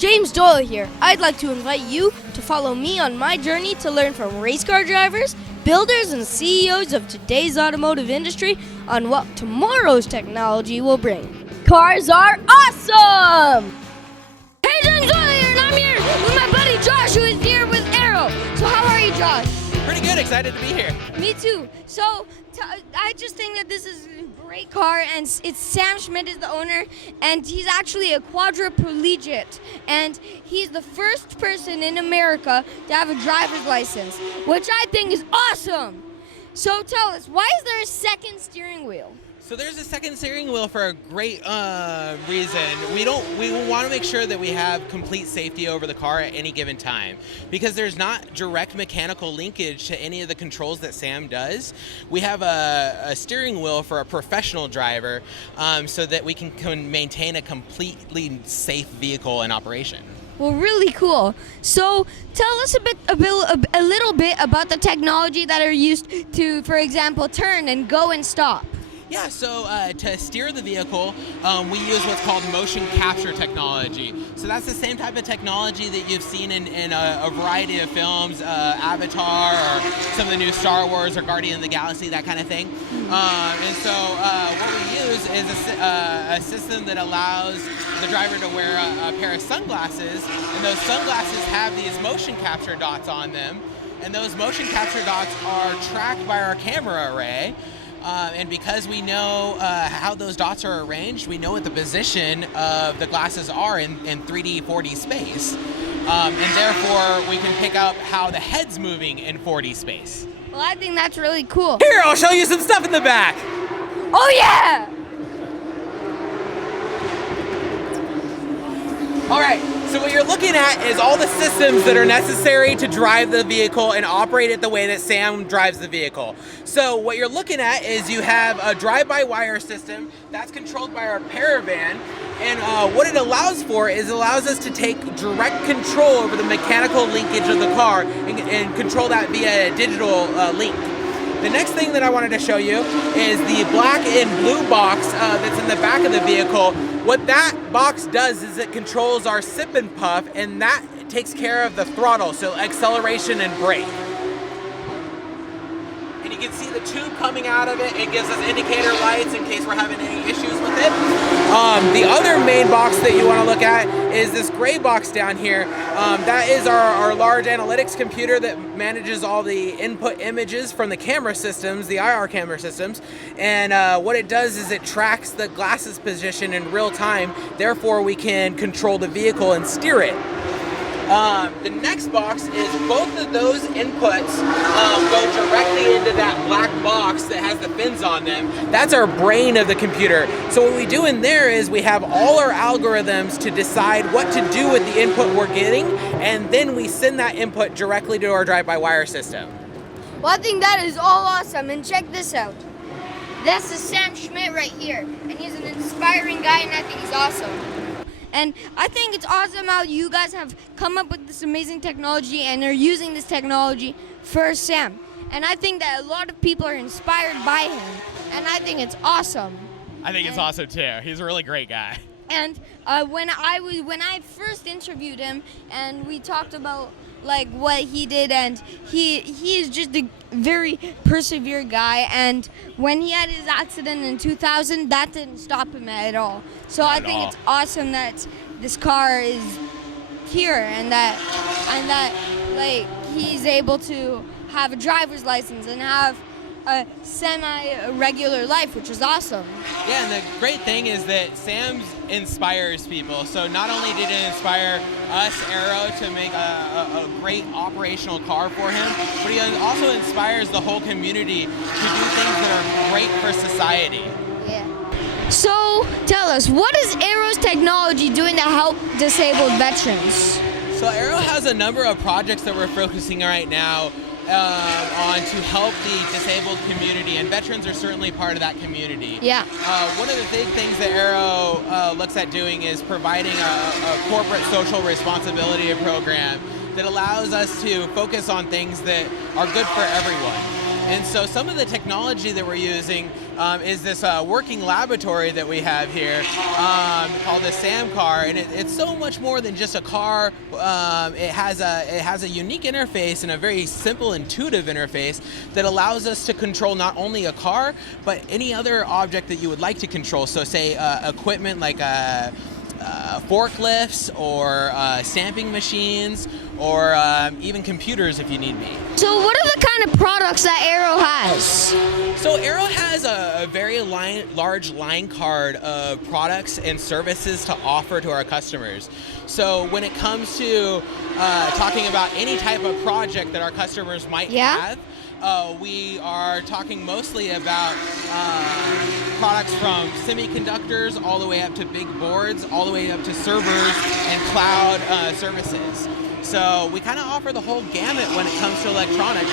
James Doyle here. I'd like to invite you to follow me on my journey to learn from race car drivers, builders, and CEOs of today's automotive industry on what tomorrow's technology will bring. Cars are awesome! Hey, James Doyle here, and I'm here with my buddy Josh, who is here with Arrow. So how are you, Josh? Pretty good, excited to be here. Me too. So I just think that this is a great car, and it's Sam Schmidt is the owner, and he's actually a quadriplegic, and he's the first person in America to have a driver's license, which I think is awesome. So tell us, why is there a second steering wheel? So there's a second steering wheel for a great reason. We want to make sure that we have complete safety over the car at any given time, because there's not direct mechanical linkage to any of the controls that Sam does. We have a steering wheel for a professional driver, so that we can maintain a completely safe vehicle in operation. Well, really cool. So tell us a little bit about the technology that are used to, for example, turn and go and stop. Yeah, so to steer the vehicle, we use what's called motion capture technology. So that's the same type of technology that you've seen in a variety of films, Avatar, or some of the new Star Wars, or Guardian of the Galaxy, that kind of thing. And so what we use is a system that allows the driver to wear a pair of sunglasses, and those sunglasses have these motion capture dots on them, and those motion capture dots are tracked by our camera array. And because we know how those dots are arranged, we know what the position of the glasses are in 3D, 4D space. And therefore, we can pick up how the head's moving in 4D space. Well, I think that's really cool. Here, I'll show you some stuff in the back. Oh, yeah! All right, so what you're looking at is all the systems that are necessary to drive the vehicle and operate it the way that Sam drives the vehicle. So what you're looking at is you have a drive-by-wire system that's controlled by our Paravan, and what it allows for is it allows us to take direct control over the mechanical linkage of the car and control that via a digital link. The next thing that I wanted to show you is the black and blue box that's in the back of the vehicle. What that box does is it controls our sip and puff, and that takes care of the throttle, so acceleration and brake. And you can see the tube coming out of it. It gives us indicator lights in case we're having any issues with it. The other main box that you want to look at is this gray box down here. That is our large analytics computer that manages all the input images from the camera systems, the IR camera systems. And what it does is it tracks the glasses position in real time. Therefore, we can control the vehicle and steer it. The next box is both of those inputs go directly into that black box that has the fins on them. That's our brain of the computer. So what we do in there is we have all our algorithms to decide what to do with the input we're getting, and then we send that input directly to our drive-by-wire system. Well, I think that is all awesome, and check this out. That's the Sam Schmidt right here, and he's an inspiring guy, and I think he's awesome. And I think it's awesome how you guys have come up with this amazing technology and are using this technology for Sam. And I think that a lot of people are inspired by him, and I think it's awesome. I think it's awesome too. He's a really great guy. And when I first interviewed him, and we talked about like what he did, and he is just a very persevere guy, and when he had his accident in 2000, that didn't stop him at all. So I think it's awesome that this car is here, and that like he's able to have a driver's license and have a semi-regular life, which is awesome. Yeah, and the great thing is that Sam inspires people. So not only did it inspire us, Arrow, to make a great operational car for him, but he also inspires the whole community to do things that are great for society. Yeah. So tell us, what is Arrow's technology doing to help disabled veterans? So Arrow has a number of projects that we're focusing right now on to help the disabled community, and veterans are certainly part of that community. Yeah. One of the big things that Arrow looks at doing is providing a corporate social responsibility program that allows us to focus on things that are good for everyone. And so some of the technology that we're using is this working laboratory that we have here called the Sam Car, and it's so much more than just a car. It has a unique interface and a very simple, intuitive interface that allows us to control not only a car, but any other object that you would like to control. So say equipment like forklifts or stamping machines or even computers if you need be. So what are the kind of products that Aero has? So Aero has a very large line card of products and services to offer to our customers. So when it comes to talking about any type of project that our customers might have, we are talking mostly about products from semiconductors all the way up to big boards, all the way up to servers and cloud services. So we kind of offer the whole gamut when it comes to electronics.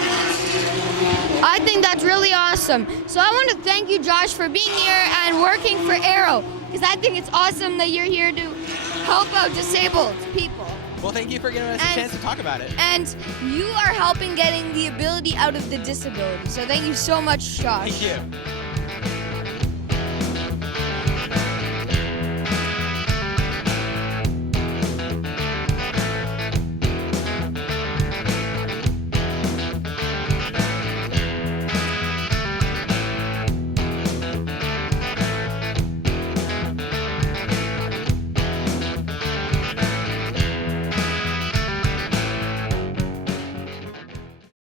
I think that's really awesome. So I want to thank you, Josh, for being here and working for Aero, because I think it's awesome that you're here to help out disabled people. Well, thank you for giving us a chance to talk about it. And you are helping getting the ability out of the disability. So thank you so much, Josh. Thank you.